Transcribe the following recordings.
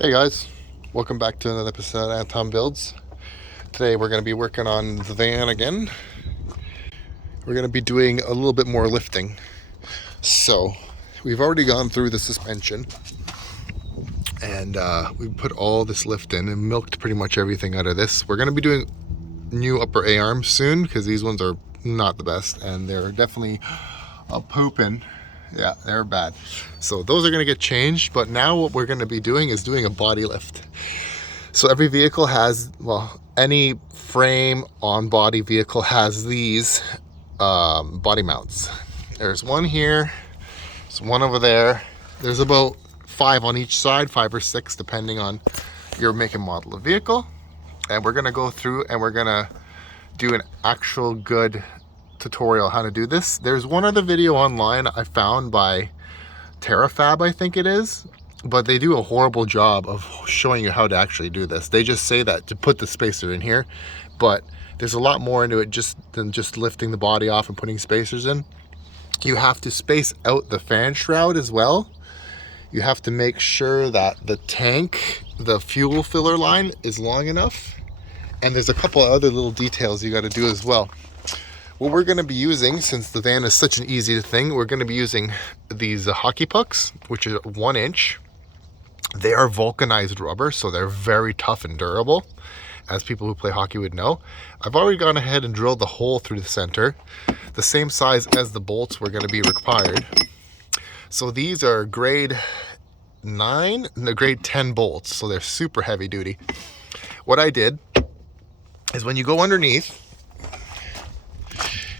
Hey guys, welcome back to another episode of Anton Builds. Today we're going to be working on the van again. We're going to be doing a little bit more lifting. So we've already gone through the suspension and we put all this lift in and milked pretty much everything out of this. We're going to be doing new upper A-arms soon because these ones are not the best and they're definitely pooping. Yeah, they're bad. So those are going to get changed, but now what we're going to be doing is doing a body lift. So every vehicle has, well, any frame on body vehicle has these body mounts. There's one here, there's one over there. There's about 5 on each side, 5 or 6 depending on your make and model of vehicle. And we're going to go through and we're going to do an actual good tutorial how to do this. There's one other video online I found by TerraFab, I think it is, but they do a horrible job of showing you how to actually do this. They just say that to put the spacer in here, but there's a lot more into it than just lifting the body off and putting spacers in. You have to space out the fan shroud as well. You have to make sure that the tank, the fuel filler line, is long enough, and there's a couple of other little details you got to do as well. What we're going to be using, since the van is such an easy thing, we're going to be using these hockey pucks, which are 1 inch. They are vulcanized rubber, so they're very tough and durable, as people who play hockey would know. I've already gone ahead and drilled the hole through the center, the same size as the bolts were going to be required. So these are grade 9, no, grade 10 bolts, so they're super heavy duty. What I did is when you go underneath,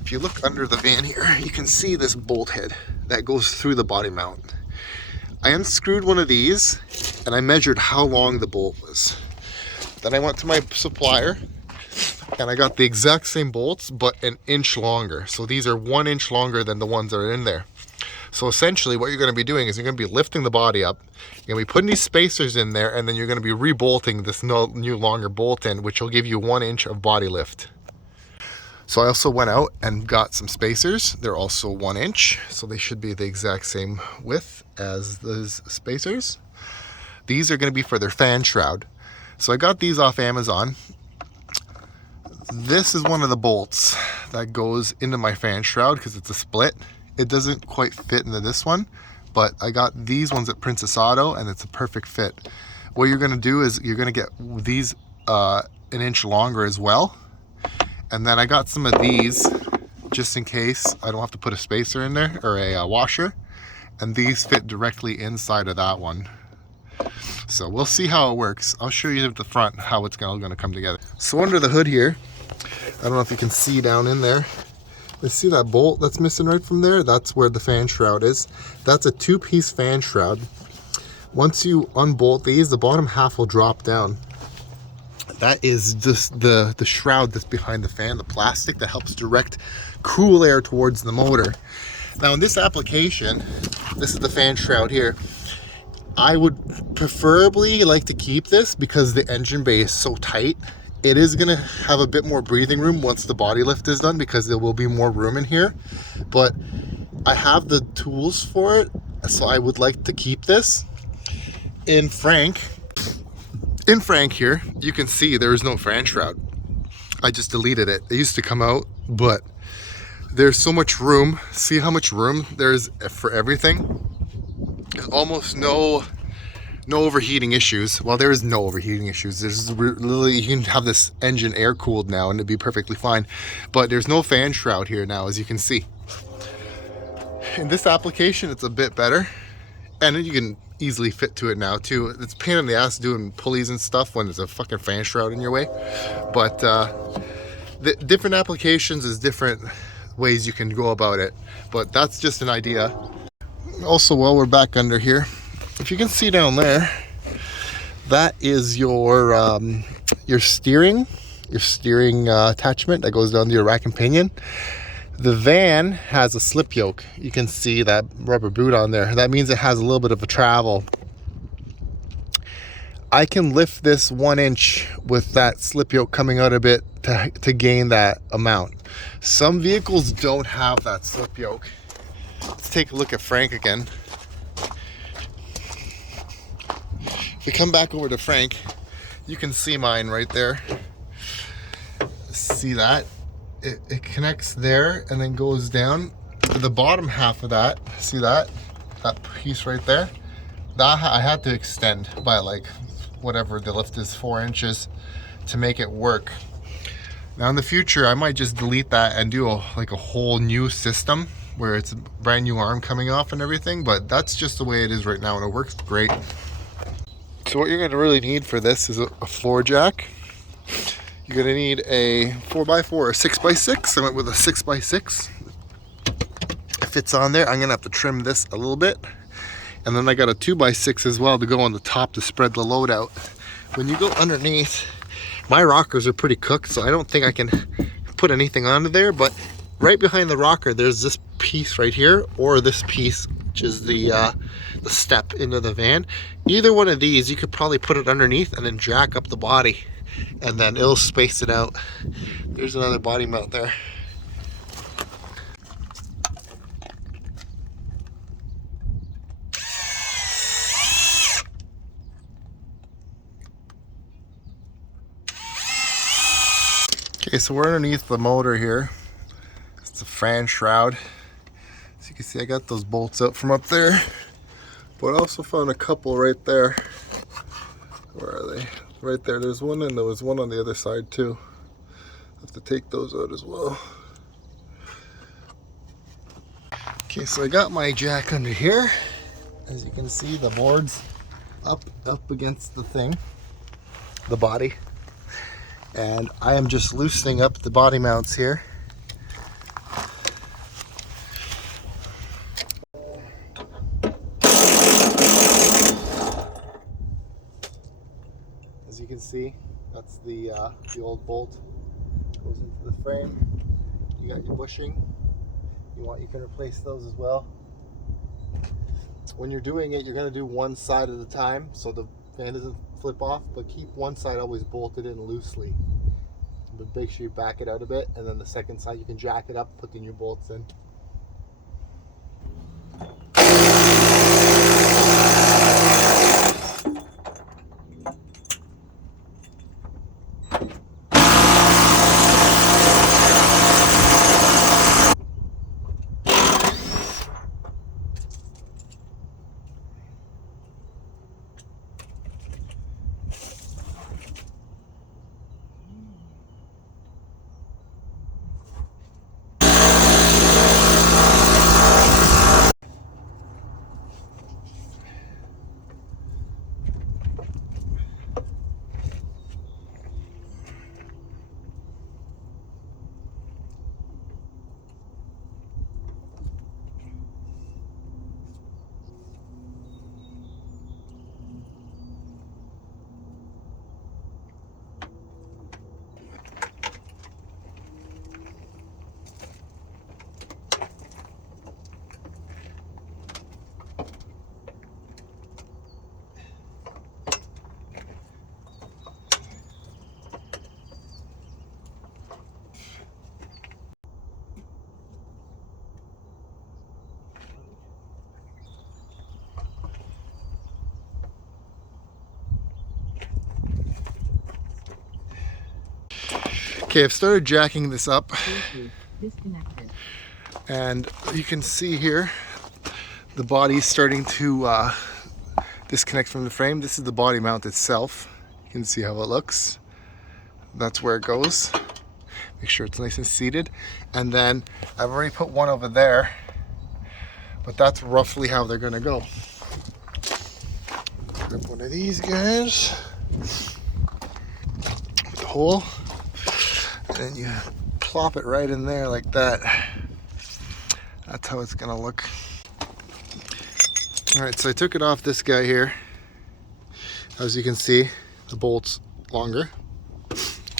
if you look under the van here, you can see this bolt head that goes through the body mount. I unscrewed one of these and I measured how long the bolt was. Then I went to my supplier and I got the exact same bolts but an inch longer. So these are 1 inch longer than the ones that are in there. So essentially what you're going to be doing is you're going to be lifting the body up, you're going to be putting these spacers in there, and then you're going to be rebolting this new longer bolt in, which will give you 1 inch of body lift. So I also went out and got some spacers. They're also 1 inch, so they should be the exact same width as those spacers. These are going to be for their fan shroud. So I got these off Amazon. This is one of the bolts that goes into my fan shroud because it's a split. It doesn't quite fit into this one, but I got these ones at Princess Auto and it's a perfect fit. What you're going to do is you're going to get these 1 inch longer as well. And then I got some of these just in case I don't have to put a spacer in there or a washer. And these fit directly inside of that one. So we'll see how it works. I'll show you at the front how it's all going to come together. So under the hood here, I don't know if you can see down in there. You see that bolt that's missing right from there? That's where the fan shroud is. That's a 2-piece fan shroud. Once you unbolt these, the bottom half will drop down. That is just the shroud that's behind the fan, the plastic that helps direct cool air towards the motor. Now in this application, this is the fan shroud here. I would preferably like to keep this because the engine bay is so tight. It is going to have a bit more breathing room once the body lift is done because there will be more room in here. But I have the tools for it, so I would like to keep this. In Frank here, you can see there is no fan shroud. I just deleted it. It used to come out, but there's so much room. See how much room there's for everything? There's almost no overheating issues. Well, there is no overheating issues. There's literally, you can have this engine air cooled now and it'd be perfectly fine. But there's no fan shroud here now, as you can see. In this application, it's a bit better. And then you can easily fit to it now too. It's a pain in the ass doing pulleys and stuff when there's a fucking fan shroud in your way. But the different applications is different ways you can go about it. But that's just an idea. Also, while we're back under here, if you can see down there, that is your steering attachment that goes down to your rack and pinion. The van has a slip yoke. You can see that rubber boot on there. That means it has a little bit of a travel. I can lift this 1 inch with that slip yoke coming out a bit to gain that amount. Some vehicles don't have that slip yoke. Let's take a look at Frank again. If we come back over to Frank, you can see mine right there. See that? It connects there and then goes down to the bottom half of that. See that? That piece right there? That I had to extend by like whatever the lift is, 4 inches to make it work. Now in the future, I might just delete that and do a whole new system where it's a brand new arm coming off and everything, but that's just the way it is right now and it works great. So what you're gonna really need for this is a floor jack. You're gonna need a 4x4 or 6x6. I went with a 6x6. It fits on there. I'm gonna have to trim this a little bit. And then I got a 2x6 as well to go on the top to spread the load out. When you go underneath, my rockers are pretty cooked, so I don't think I can put anything onto there, but right behind the rocker, there's this piece right here, or this piece, which is the step into the van. Either one of these, you could probably put it underneath and then jack up the body, and then it'll space it out. There's another body mount there. Okay, so we're underneath the motor here. It's a fan shroud. As you can see, I got those bolts out from up there, but I also found a couple right there. Where are they? Right there. There's one, and there was one on the other side too. I have to take those out as well. Okay, so I got my jack under here. As you can see, the board's up against the thing, the body. And I am just loosening up the body mounts here. As you can see, that's the old bolt. Goes into the frame. You got your bushing. You can replace those as well. When you're doing it, you're going to do one side at a time so the fan doesn't flip off, but keep one side always bolted in loosely. But make sure you back it out a bit, and then the second side you can jack it up, put the new bolts in. Okay, I've started jacking this up, and you can see here the body's starting to disconnect from the frame. This is the body mount itself. You can see how it looks. That's where it goes. Make sure it's nice and seated. And then I've already put one over there, but that's roughly how they're gonna go. Grab one of these guys with the hole. And you plop it right in there like that. That's how it's gonna look. All right, so I took it off this guy here. As you can see, the bolt's longer.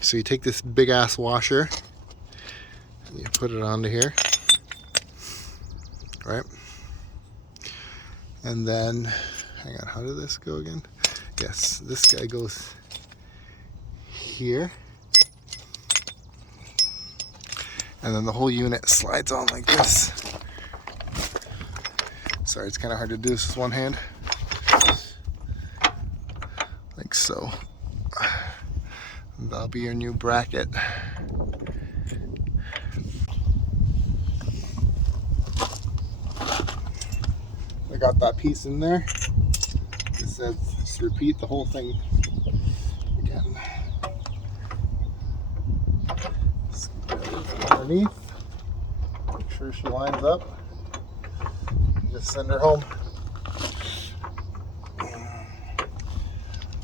So you take this big ass washer and you put it onto here, right? And then, hang on, how did this go again? Yes, this guy goes here. And then the whole unit slides on like this. Sorry, it's kind of hard to do this with one hand. legs, so that'll be your new bracket. I got that piece in there. It says just repeat the whole thing again. Underneath, make sure she lines up. Just send her home.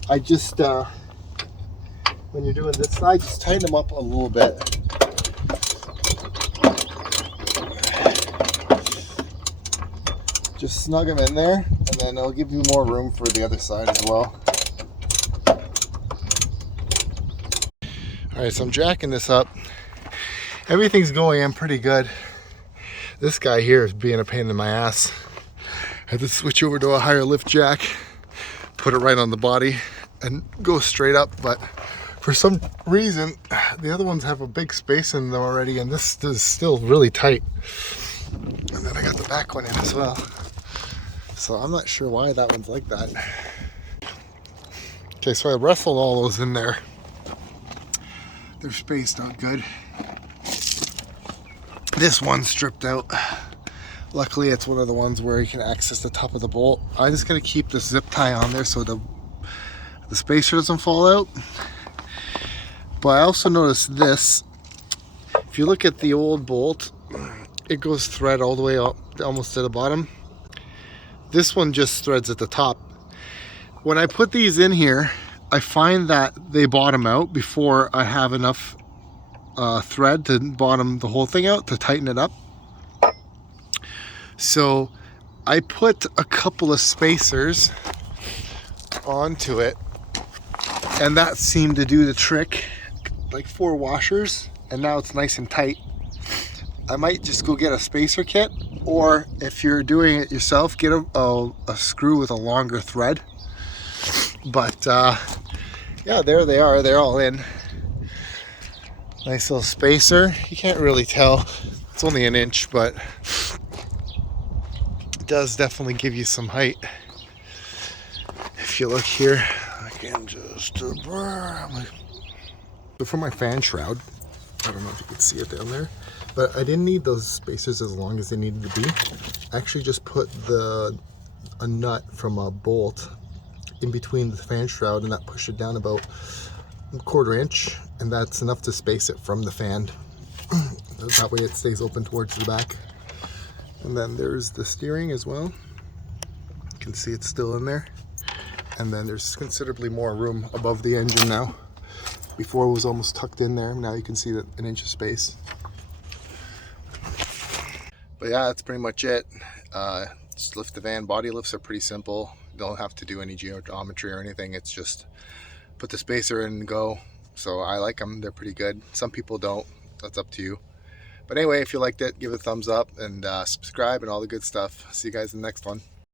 I just, when you're doing this side, just tighten them up a little bit. Just snug them in there, and then it'll give you more room for the other side as well. Alright, so I'm jacking this up. Everything's going in pretty good. This guy here is being a pain in my ass. I had to switch over to a higher lift jack, put it right on the body, and go straight up, but for some reason the other ones have a big space in them already, and this is still really tight. And then I got the back one in as well, so I'm not sure why that one's like that. Okay, so I wrestled all those in there. They're spaced out good. This one's stripped out. Luckily it's one of the ones where you can access the top of the bolt. I'm just going to keep the zip tie on there so the spacer doesn't fall out. But I also noticed this. If you look at the old bolt, it goes thread all the way up almost to the bottom. This one just threads at the top. When I put these in here, I find that they bottom out before I have enough thread to bottom the whole thing out to tighten it up. So I put a couple of spacers onto it, and that seemed to do the trick, like 4 washers, and now it's nice and tight. I might just go get a spacer kit, or if you're doing it yourself, get a screw with a longer thread. But yeah, there they are, they're all in. Nice little spacer. You can't really tell, it's only an inch, but it does definitely give you some height. If you look here, I can just so for my fan shroud, I don't know if you can see it down there, but I didn't need those spacers as long as they needed to be. I actually just put a nut from a bolt in between the fan shroud, and that pushed it down about a 1/4 inch, and that's enough to space it from the fan. That way it stays open towards the back. And then there's the steering as well. You can see it's still in there. And then there's considerably more room above the engine now. Before it was almost tucked in there. Now you can see that 1 inch of space. But yeah, that's pretty much it. Just lift the van. Body lifts are pretty simple. You don't have to do any geometry or anything. It's just put the spacer in and go. So I like them. They're pretty good. Some people don't. That's up to you. But anyway, if you liked it, give it a thumbs up and subscribe and all the good stuff. See you guys in the next one.